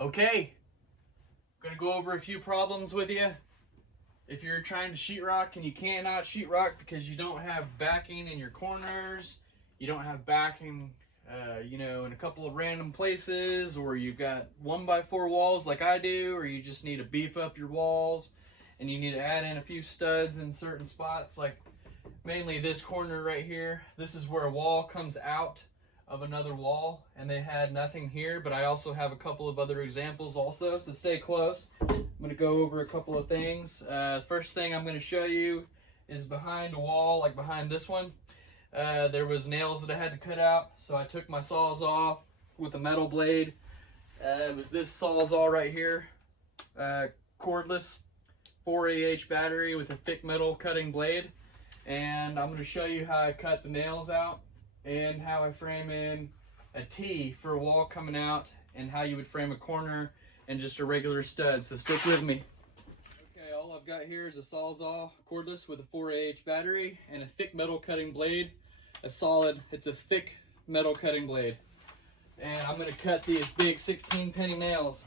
Okay, I'm gonna go over a few problems with you. If you're trying to sheetrock and you cannot sheetrock because you don't have backing in your corners, you don't have backing, in a couple of random places, or you've got 1x4 walls like I do, or you just need to beef up your walls and you need to add in a few studs in certain spots, like mainly this corner right here. This is where a wall comes out of another wall, and they had nothing here, but I also have a couple of other examples also, so stay close. I'm going to go over a couple of things. First thing I'm going to show you is behind a wall, like behind this one. There was nails that I had to cut out, so I took my Sawzall with a metal blade. It was this Sawzall right here, cordless 4AH battery with a thick metal cutting blade, and I'm going to show you how I cut the nails out and how I frame in a T for a wall coming out, and how you would frame a corner and just a regular stud. So stick with me. Okay, all I've got here is a Sawzall cordless with a 4AH battery and a thick metal cutting blade. It's a thick metal cutting blade. And I'm going to cut these big 16 penny nails.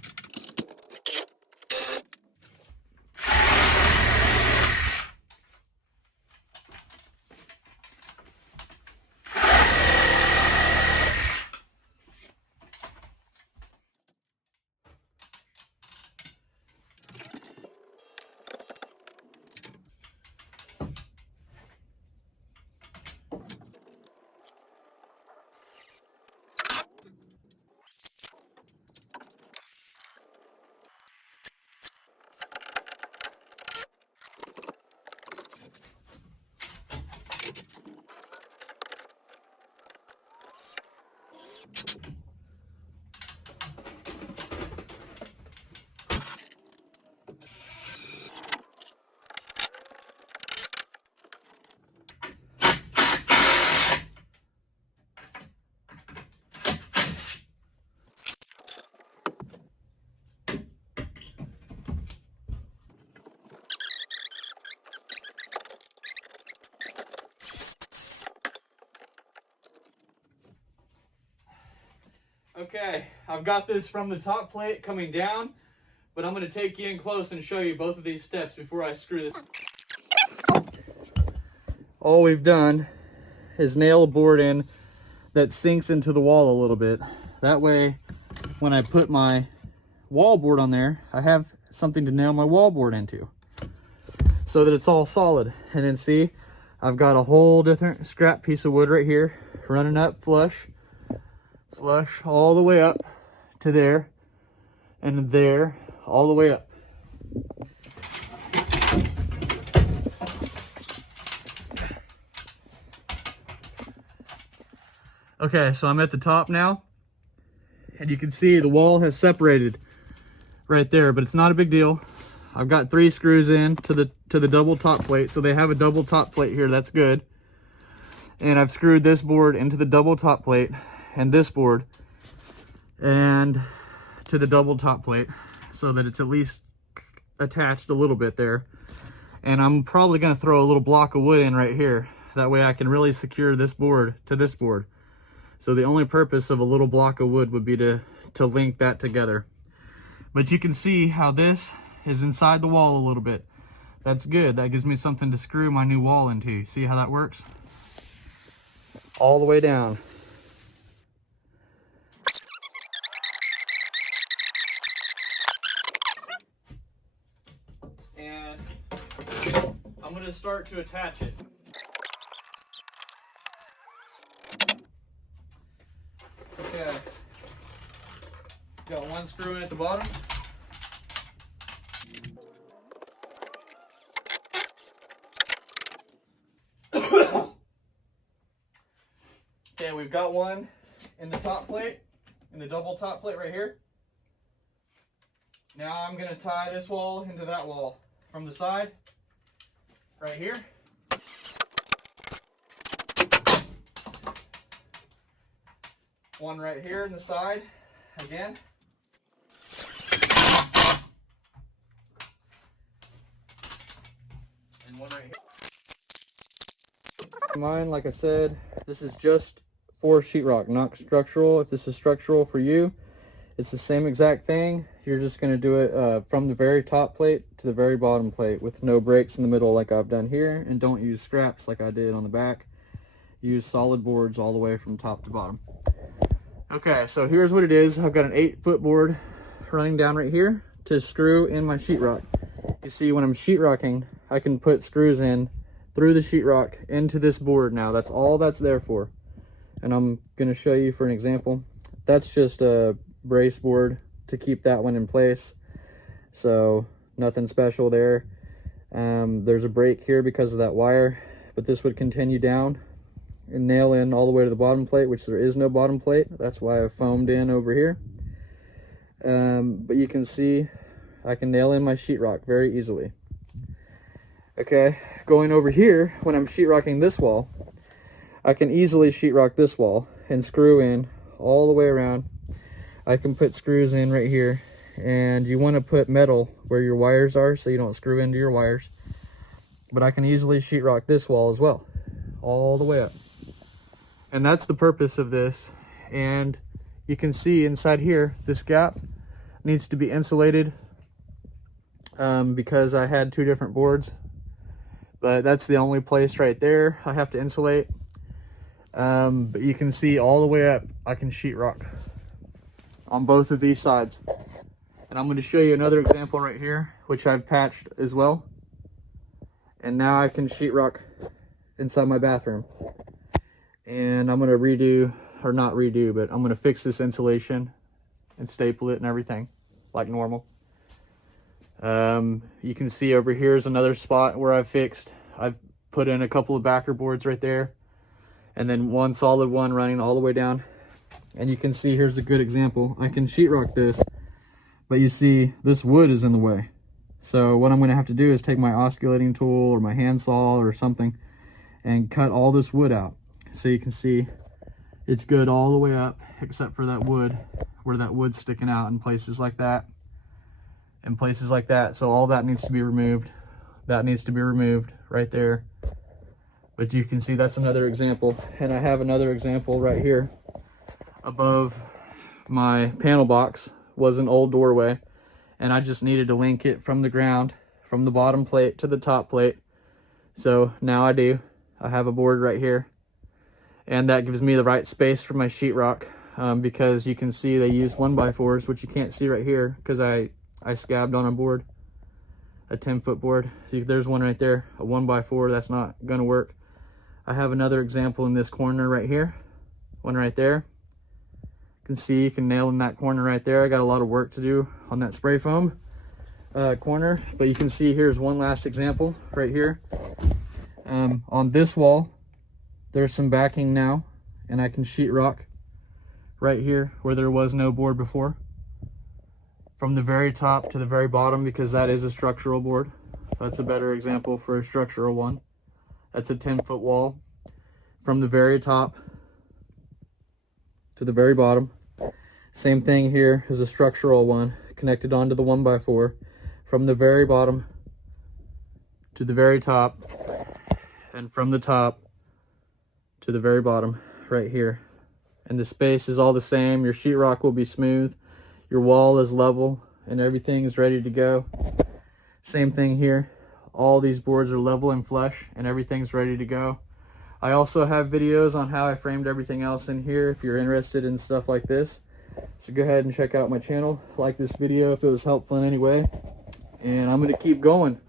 Okay, I've got this from the top plate coming down, but I'm going to take you in close and show you both of these steps before I screw this. All we've done is nail a board in that sinks into the wall a little bit. That way, when I put my wall board on there, I have something to nail my wall board into so that it's all solid. And then see, I've got a whole different scrap piece of wood right here running up flush all the way up to there, and there, all the way up. Okay, so I'm at the top now, and you can see the wall has separated right there, but it's not a big deal. I've got 3 screws in to the double top plate, so they have a double top plate here. That's good. And I've screwed this board into the double top plate, and this board and to the double top plate, so that it's at least attached a little bit there. And I'm probably going to throw a little block of wood in right here. That way I can really secure this board to this board. So the only purpose of a little block of wood would be to link that together. But you can see how this is inside the wall a little bit. That's good. That gives me something to screw my new wall into. See how that works? All the way down. And I'm going to start to attach it. Okay. Got one screw in at the bottom. Okay, we've got one in the top plate, in the double top plate right here. Now I'm going to tie this wall into that wall from the side, right here. One right here in the side, again. And one right here. Mine, like I said, this is just for sheetrock, not structural. If this is structural for you, It's the same exact thing. You're just going to do it from the very top plate to the very bottom plate with no breaks in the middle like I've done here, and don't use scraps like I did on the back. Use solid boards all the way from top to bottom. Okay, so here's what it is. I've got an 8-foot board running down right here to screw in my sheetrock. You see, when I'm sheetrocking, I can put screws in through the sheetrock into this board now. That's all that's there for. And I'm going to show you for an example. That's just a brace board to keep that one in place. So nothing special there. There's a break here because of that wire, but this would continue down and nail in all the way to the bottom plate, which there is no bottom plate. That's why I foamed in over here. But you can see I can nail in my sheetrock very easily. Okay, going over here, when I'm sheetrocking this wall, I can easily sheetrock this wall and screw in all the way around. I can put screws in right here, and you want to put metal where your wires are so you don't screw into your wires. But I can easily sheetrock this wall as well, all the way up. And that's the purpose of this. And you can see inside here, this gap needs to be insulated because I had 2 different boards. But that's the only place right there I have to insulate. But you can see all the way up, I can sheetrock on both of these sides. And I'm going to show you another example right here, which I've patched as well. And now I can sheetrock inside my bathroom. And I'm going to redo, or not redo, but I'm going to fix this insulation and staple it and everything like normal. You can see over here is another spot where I've put in a couple of backer boards right there, and then one solid one running all the way down. And you can see here's a good example. I can sheetrock this, but you see this wood is in the way. So what I'm going to have to do is take my osculating tool or my handsaw or something and cut all this wood out. So you can see it's good all the way up except for that wood, where that wood's sticking out in places like that and places like that. So all that needs to be removed. That needs to be removed right there. But you can see that's another example. And I have another example right here. Above my panel box was an old doorway, and I just needed to link it from the ground, from the bottom plate to the top plate. So now I do. I have a board right here, and that gives me the right space for my sheetrock, because you can see they use 1x4s, which you can't see right here because I scabbed on a board, a 10-foot board. See, there's one right there, a 1x4. That's not gonna work. I have another example in this corner right here, one right there. You can see you can nail in that corner right there. I got a lot of work to do on that spray foam corner, but you can see here's one last example right here. On this wall, there's some backing now, and I can sheetrock right here where there was no board before, from the very top to the very bottom, because that is a structural board. That's a better example for a structural one. That's a 10-foot wall from the very top to the very bottom. Same thing here is a structural one connected onto the 1x4 from the very bottom to the very top, and from the top to the very bottom right here. And the space is all the same. Your sheetrock will be smooth, your wall is level, and everything is ready to go. Same thing here. All these boards are level and flush, and everything's ready to go. I also have videos on how I framed everything else in here if you're interested in stuff like this. So go ahead and check out my channel. Like this video if it was helpful in any way. And I'm going to keep going.